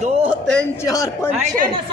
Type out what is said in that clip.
2 3 4 5 6